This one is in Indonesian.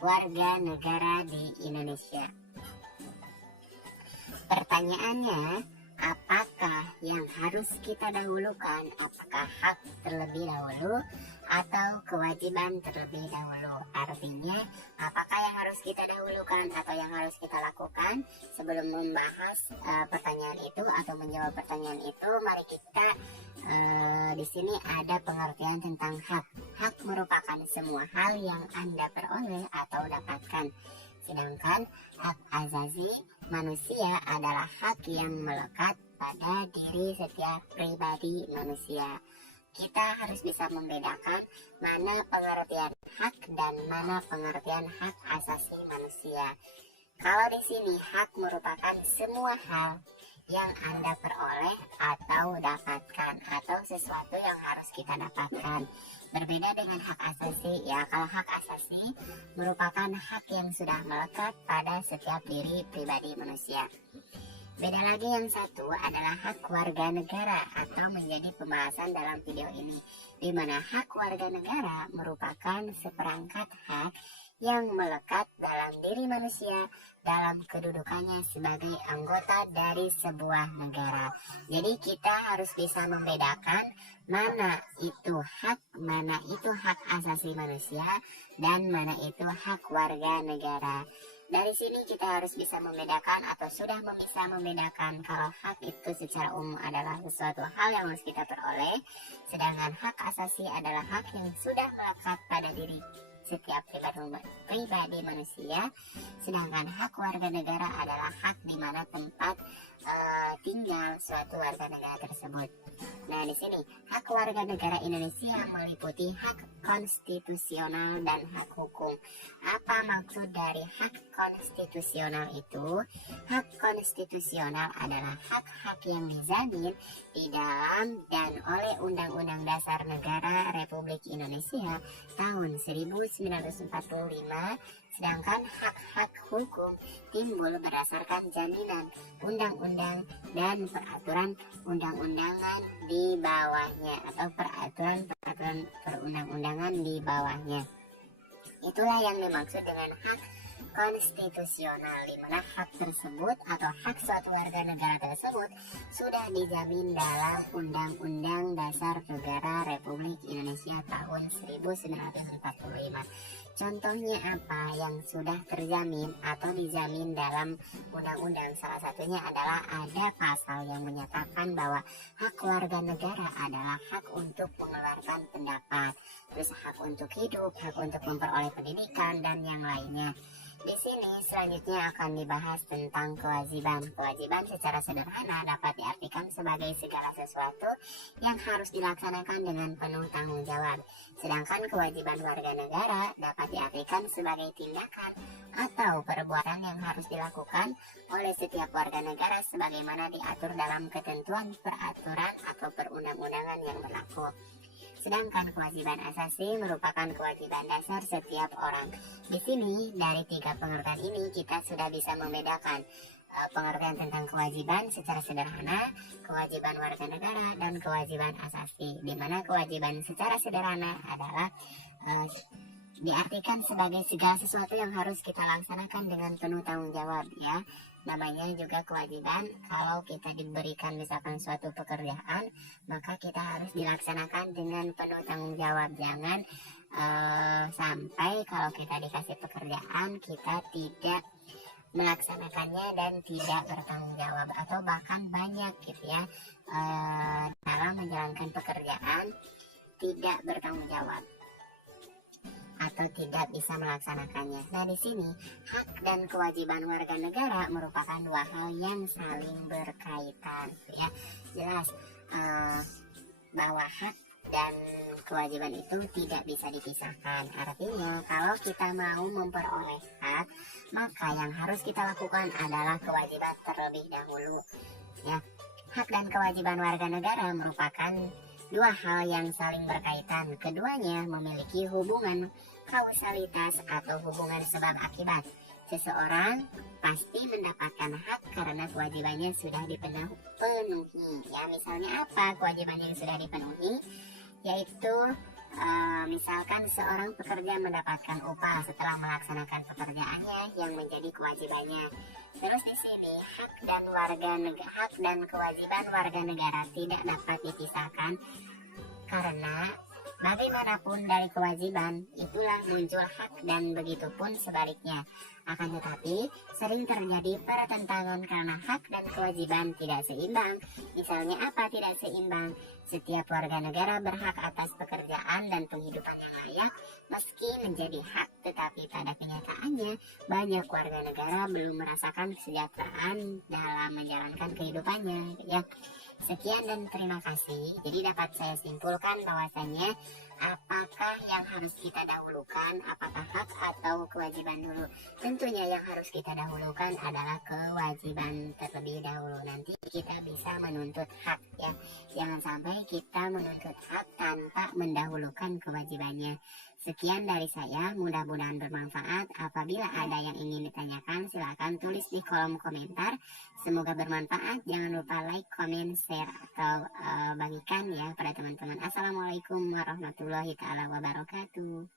warga negara di Indonesia. Pertanyaannya, apakah yang harus kita dahulukan? Apakah hak terlebih dahulu atau kewajiban terlebih dahulu? Artinya, apakah yang harus kita dahulukan atau yang harus kita lakukan? Sebelum membahas pertanyaan itu atau menjawab pertanyaan itu, mari kita di sini ada pengertian tentang hak. Hak merupakan semua hal yang Anda peroleh atau dapatkan. Sedangkan hak asasi manusia adalah hak yang melekat pada diri setiap pribadi manusia. Kita harus bisa membedakan mana pengertian hak dan mana pengertian hak asasi manusia. Kalau di sini hak merupakan semua hal yang Anda peroleh atau dapatkan, atau sesuatu yang harus kita dapatkan. Berbeda dengan hak asasi, ya. Kalau hak asasi merupakan hak yang sudah melekat pada setiap diri pribadi manusia. Beda lagi yang satu adalah hak warga negara, atau menjadi pembahasan dalam video ini, di mana hak warga negara merupakan seperangkat hak yang melekat dalam diri manusia dalam kedudukannya sebagai anggota dari sebuah negara. Jadi kita harus bisa membedakan mana itu hak asasi manusia dan mana itu hak warga negara. Dari sini kita harus bisa membedakan atau sudah bisa membedakan kalau hak itu secara umum adalah sesuatu hal yang harus kita peroleh, sedangkan hak asasi adalah hak yang sudah melekat pada diri setiap pribadi manusia, sedangkan hak warga negara adalah hak di mana tempat tinggal suatu warga negara tersebut. Nah, di sini hak warga negara Indonesia meliputi hak konstitusional dan hak hukum. Apa maksud dari hak konstitusional itu? Hak konstitusional adalah hak-hak yang dijamin di dalam dan oleh Undang-Undang Dasar Negara Republik Indonesia tahun 1945, sedangkan hak-hak hukum timbul berdasarkan jaminan undang-undang dan peraturan undang-undangan di bawahnya atau peraturan perundang-undangan di bawahnya. Itulah yang dimaksud dengan hak konstitusional, di mana hak tersebut atau hak suatu warga negara tersebut sudah dijamin dalam Undang-Undang Dasar Negara Republik Indonesia tahun 1945. Contohnya apa yang sudah terjamin atau dijamin dalam undang-undang? Salah satunya adalah ada pasal yang menyatakan bahwa hak warga negara adalah hak untuk mengeluarkan pendapat, terus hak untuk hidup, hak untuk memperoleh pendidikan, dan yang lainnya. Di sini selanjutnya akan dibahas tentang kewajiban. Kewajiban secara sederhana dapat diartikan sebagai segala sesuatu yang harus dilaksanakan dengan penuh tanggung jawab. Sedangkan kewajiban warga negara dapat diartikan sebagai tindakan atau perbuatan yang harus dilakukan oleh setiap warga negara sebagaimana diatur dalam ketentuan peraturan atau perundang-undangan yang berlaku. Sedangkan kewajiban asasi merupakan kewajiban dasar setiap orang. Di sini dari tiga pengertian ini kita sudah bisa membedakan pengertian tentang kewajiban secara sederhana, kewajiban warga negara, dan kewajiban asasi. Di mana kewajiban secara sederhana adalah diartikan sebagai segala sesuatu yang harus kita laksanakan dengan penuh tanggung jawab, ya. Namanya juga kewajiban. Kalau kita diberikan misalkan suatu pekerjaan, maka kita harus dilaksanakan dengan penuh tanggung jawab. Jangan sampai kalau kita dikasih pekerjaan kita tidak melaksanakannya dan tidak bertanggung jawab, atau bahkan banyak gitu ya dalam menjalankan pekerjaan tidak bertanggung jawab atau tidak bisa melaksanakannya. Nah, di sini hak dan kewajiban warga negara merupakan dua hal yang saling berkaitan, ya. Jelas bahwa hak dan kewajiban itu tidak bisa dipisahkan. Artinya, kalau kita mau memperoleh hak, maka yang harus kita lakukan adalah kewajiban terlebih dahulu, ya. Hak dan kewajiban warga negara merupakan dua hal yang saling berkaitan. Keduanya memiliki hubungan kausalitas atau hubungan sebab akibat. Seseorang pasti mendapatkan hak karena kewajibannya sudah dipenuhi. Ya, misalnya apa kewajibannya yang sudah dipenuhi? Yaitu Misalkan seorang pekerja mendapatkan upah setelah melaksanakan pekerjaannya yang menjadi kewajibannya. Terus di sini hak dan kewajiban warga negara tidak dapat dipisahkan karena bagaimanapun dari kewajiban itulah muncul hak dan begitu pun sebaliknya. Akan tetapi sering terjadi pertentangan karena hak dan kewajiban tidak seimbang. Misalnya apa tidak seimbang? Setiap warga negara berhak atas pekerjaan dan penghidupan yang layak meski menjadi hak, tetapi pada kenyataannya banyak warga negara belum merasakan kesejahteraan dalam menjalankan kehidupannya. Ya, sekian dan terima kasih. Jadi dapat saya simpulkan bahwasannya apakah yang harus kita dahulukan, apakah hak atau kewajiban dulu? Tentunya yang harus kita dahulukan adalah kewajiban terlebih dahulu. Nanti kita bisa menuntut hak ya. Jangan sampai kita menuntut hak tanpa mendahulukan kewajibannya. Sekian dari saya, mudah-mudahan bermanfaat. Apabila ada yang ingin ditanyakan, silakan tulis di kolom komentar. Semoga bermanfaat. Jangan lupa like, comment, share, atau bagikan ya pada teman-teman. Assalamualaikum warahmatullahi wabarakatuh.